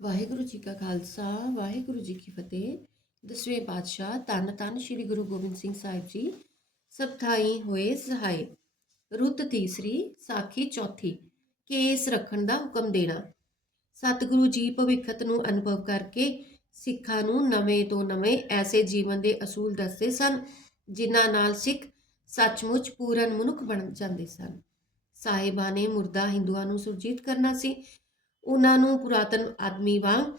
ਵਾਹਿਗੁਰੂ ਜੀ ਕਾ ਖਾਲਸਾ, ਵਾਹਿਗੁਰੂ ਜੀ ਕੀ ਫਤਿਹ। ਦਸਵੇਂ ਪਾਤਸ਼ਾਹ ਤਨ ਤਨ ਸ੍ਰੀ ਗੁਰੂ ਗੋਬਿੰਦ ਸਿੰਘ ਸਾਹਿਬ ਜੀ, ਸਭ ਥਾਈ ਹੋਏ ਸਹਾਈ ਰੁੱਤ ਤੀਸਰੀ, ਸਾਖੀ ਚੌਥੀ, ਕੇਸ ਰੱਖਣ ਦਾ ਹੁਕਮ ਦੇਣਾ। ਸਤਿਗੁਰੂ ਜੀ ਭਵਿੱਖਤ ਨੂੰ ਅਨੁਭਵ ਕਰਕੇ ਸਿੱਖਾਂ ਨੂੰ ਨਵੇਂ ਤੋਂ ਨਵੇਂ ਐਸੇ ਜੀਵਨ ਦੇ ਅਸੂਲ ਦੱਸਦੇ ਸਨ, ਜਿਨ੍ਹਾਂ ਨਾਲ ਸਿੱਖ ਸੱਚਮੁੱਚ ਪੂਰਨ ਮਨੁੱਖ ਬਣ ਜਾਂਦੇ ਸਨ। ਸਾਹਿਬਾਂ ਨੇ ਮੁਰਦਾ ਹਿੰਦੂਆਂ ਨੂੰ ਸੁਰਜੀਤ ਕਰਨਾ ਸੀ। ਉਹਨਾਂ ਨੂੰ ਪੁਰਾਤਨ ਆਦਮੀ ਵਾਂਗ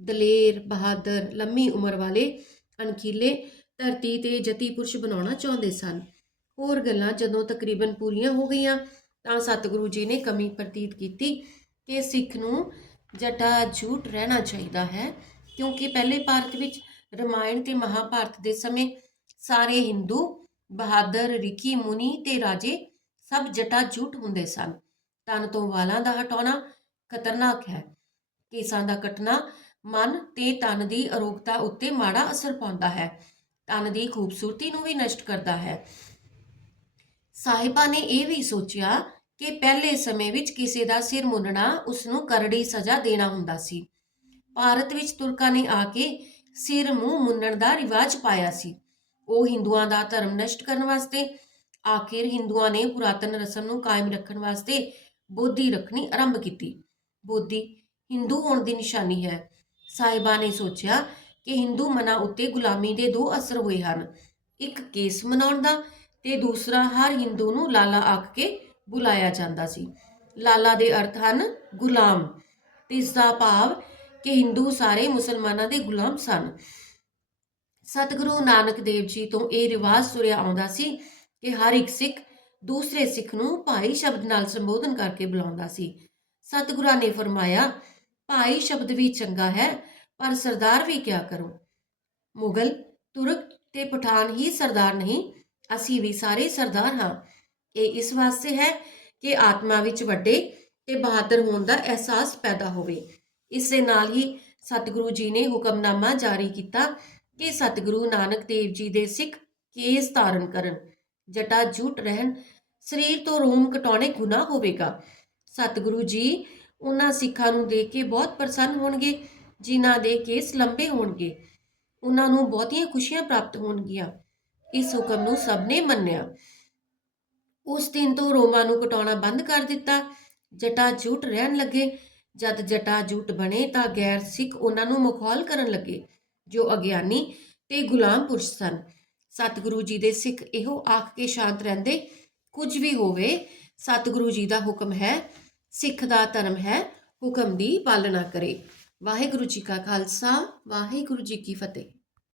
ਦਲੇਰ, ਬਹਾਦਰ, ਲੰਮੀ ਉਮਰ ਵਾਲੇ ਅਣਖੀਲੇ ਧਰਤੀ ਤੇ ਜਤੀ ਪੁਰਸ਼ ਬਣਾਉਣਾ ਚਾਹੁੰਦੇ ਸਨ। ਹੋਰ ਗੱਲਾਂ ਜਦੋਂ ਤਕਰੀਬਨ ਪੂਰੀਆਂ ਹੋ ਗਈਆਂ ਤਾਂ ਸਤਿਗੁਰੂ ਜੀ ਨੇ ਕਮੀ ਪ੍ਰਤੀਤ ਕੀਤੀ ਕਿ ਸਿੱਖ ਨੂੰ ਜਟਾ ਝੂਠ ਰਹਿਣਾ ਚਾਹੀਦਾ ਹੈ, ਕਿਉਂਕਿ ਪਹਿਲੇ ਭਾਰਤ ਵਿੱਚ ਰਮਾਇਣ ਤੇ ਮਹਾਭਾਰਤ ਦੇ ਸਮੇਂ ਸਾਰੇ ਹਿੰਦੂ, ਬਹਾਦਰ, ਰਿਖੀ, ਮੁਨੀ ਤੇ ਰਾਜੇ ਸਭ ਜਟਾ ਝੂਠ ਹੁੰਦੇ ਸਨ। ਤਨ ਤੋਂ ਵਾਲਾਂ ਦਾ ਹਟਾਉਣਾ ਖਤਰਨਾਕ ਹੈ। ਕੇਸਾਂ ਦਾ ਕੱਟਣਾ ਮਨ ਤੇ ਤਨ ਦੀ ਅਰੋਗਤਾ ਉੱਤੇ ਮਾੜਾ ਅਸਰ ਪਾਉਂਦਾ ਹੈ। ਤਨ ਦੀ ਖੂਬਸੂਰਤੀ ਨੂੰ ਵੀ ਨਸ਼ਟ ਕਰਦਾ ਹੈ। ਸਾਹਿਬਾਂ ਨੇ ਇਹ ਵੀ ਸੋਚਿਆ ਕਿ ਪਹਿਲੇ ਸਮੇਂ ਵਿੱਚ ਕਿਸੇ ਦਾ ਸਿਰ ਮੁੰਨਣਾ ਉਸ ਨੂੰ ਕਰੜੀ ਸਜ਼ਾ ਦੇਣਾ ਹੁੰਦਾ ਸੀ। ਭਾਰਤ ਵਿੱਚ ਤੁਰਕਾਂ ਨੇ ਆ ਕੇ ਸਿਰ ਮੂੰਹ ਮੁੰਨਣ ਦਾ ਰਿਵਾਜ ਪਾਇਆ ਸੀ। ਉਹ ਹਿੰਦੂਆਂ ਦਾ ਧਰਮ ਨਸ਼ਟ ਕਰਨ ਵਾਸਤੇ, ਆਖਿਰ ਹਿੰਦੂਆਂ ਨੇ ਪੁਰਾਤਨ ਰਸਮ ਨੂੰ ਕਾਇਮ ਰੱਖਣ ਵਾਸਤੇ ਬੋਧੀ ਰੱਖਣੀ ਆਰੰਭ ਕੀਤੀ। ਬੋਧੀ ਹਿੰਦੂ ਹੋਣ ਦੀ ਨਿਸ਼ਾਨੀ ਹੈ। ਸਾਹਿਬਾਂ ਨੇ ਸੋਚਿਆ ਕਿ ਹਿੰਦੂ ਮਨਾਂ ਉੱਤੇ ਗੁਲਾਮੀ ਦੇ ਦੋ ਅਸਰ ਹੋਏ ਹਨ। ਇੱਕ ਕੇਸ ਮਨਾਉਣ ਦਾ ਤੇ ਦੂਸਰਾ ਹਰ ਹਿੰਦੂ ਨੂੰ ਲਾਲਾ ਆਖ ਕੇ ਬੁਲਾਇਆ ਜਾਂਦਾ ਸੀ। ਲਾਲਾ ਦੇ ਅਰਥ ਹਨ ਗੁਲਾਮ। ਤੇ ਇਸ ਦਾ ਭਾਵ ਕਿ ਹਿੰਦੂ ਸਾਰੇ ਮੁਸਲਮਾਨਾਂ ਦੇ ਗੁਲਾਮ ਸਨ। ਸਤਿਗੁਰੂ ਨਾਨਕ ਦੇਵ ਜੀ ਤੋਂ ਇਹ ਰਿਵਾਜ ਤੁਰਿਆ ਆਉਂਦਾ ਸੀ ਕਿ ਹਰ ਇੱਕ ਸਿੱਖ ਦੂਸਰੇ ਸਿੱਖ ਨੂੰ ਭਾਈ ਸ਼ਬਦ ਨਾਲ ਸੰਬੋਧਨ ਕਰਕੇ ਬੁਲਾਉਂਦਾ ਸੀ। ਸਤਿਗੁਰਾਂ ਨੇ ਫਰਮਾਇਆ, ਭਾਈ ਸ਼ਬਦ ਵੀ ਚੰਗਾ ਹੈ, ਪਰ ਸਰਦਾਰ ਵੀ ਕਿਆ ਕਰੋ? ਮੁਗਲ, ਤੁਰਕ ਤੇ ਪਠਾਨ ਹੀ ਸਰਦਾਰ ਨਹੀਂ, ਅਸੀਂ ਵੀ ਸਾਰੇ ਸਰਦਾਰ ਹਾਂ। ਇਹ ਇਸ ਵਾਸਤੇ ਹੈ ਕਿ ਆਤਮਾ ਵਿੱਚ ਵੱਡੇ ਤੇ ਬਹਾਦਰ ਹੋਣ ਦਾ ਅਹਿਸਾਸ ਪੈਦਾ ਹੋਵੇ। ਇਸ ਦੇ ਨਾਲ ਹੀ ਸਤਿਗੁਰੂ ਜੀ ਨੇ ਹੁਕਮਨਾਮਾ ਜਾਰੀ ਕੀਤਾ ਕਿ ਸਤਿਗੁਰੂ ਨਾਨਕ ਦੇਵ ਜੀ ਦੇ ਸਿੱਖ ਕੇਸ ਧਾਰਨ ਕਰਨ। ਜਟਾ ਝੂਠ ਰਹਿਣ, ਸਰੀਰ ਤੋਂ ਰੋਮ ਕਟਾਉਣੇ ਗੁਨਾਹ ਹੋਵੇਗਾ। ਸਤਿਗੁਰੂ ਜੀ, ਉਹਨਾਂ ਸਿੱਖਾਂ ਨੂੰ ਦੇਖ ਕੇ ਬਹੁਤ ਪ੍ਰਸੰਨ ਹੋਣਗੇ, ਜਿਨ੍ਹਾਂ ਦੇ ਕੇਸ ਲੰਬੇ ਹੋਣਗੇ। ਉਹਨਾਂ ਨੂੰ ਬਹੁਤੀਆਂ ਖੁਸ਼ੀਆਂ ਪ੍ਰਾਪਤ ਹੋਣਗੀਆਂ। ਇਸ ਹੁਕਮ ਨੂੰ ਸਭ ਨੇ ਮੰਨਿਆ। ਉਸ ਦਿਨ ਤੋਂ ਰੋਮਾਂ ਨੂੰ ਕਟਾਉਣਾ ਬੰਦ ਕਰ ਦਿੱਤਾ। ਜਟਾ ਝੂਠ ਰਹਿਣ ਲੱਗੇ। ਜਦ ਜਟਾ ਜੂਟ ਬਣੇ ਤਾਂ ਗੈਰ ਸਿੱਖ ਉਹਨਾਂ ਨੂੰ ਮਖੌਲ ਕਰਨ ਲੱਗੇ, ਜੋ ਅਗਿਆਨੀ ਤੇ ਗੁਲਾਮ ਪੁਰਸ਼ ਸਨ। ਸਤਿਗੁਰੂ ਜੀ ਦੇ ਸਿੱਖ ਇਹੋ ਆਖ ਕੇ ਸ਼ਾਂਤ ਰਹਿੰਦੇ। ਕੁਝ ਵੀ ਹੋਵੇ, ਸਤਿਗੁਰੂ ਜੀ ਦਾ ਹੁਕਮ ਹੈ ਸਿੱਖ ਦਾ ਧਰਮ ਹੈ, ਹੁਕਮ ਦੀ ਪਾਲਣਾ ਕਰੇ। ਵਾਹਿਗੁਰੂ ਜੀ ਕਾ ਖਾਲਸਾ, ਵਾਹਿਗੁਰੂ ਜੀ ਕੀ ਫਤਿਹ।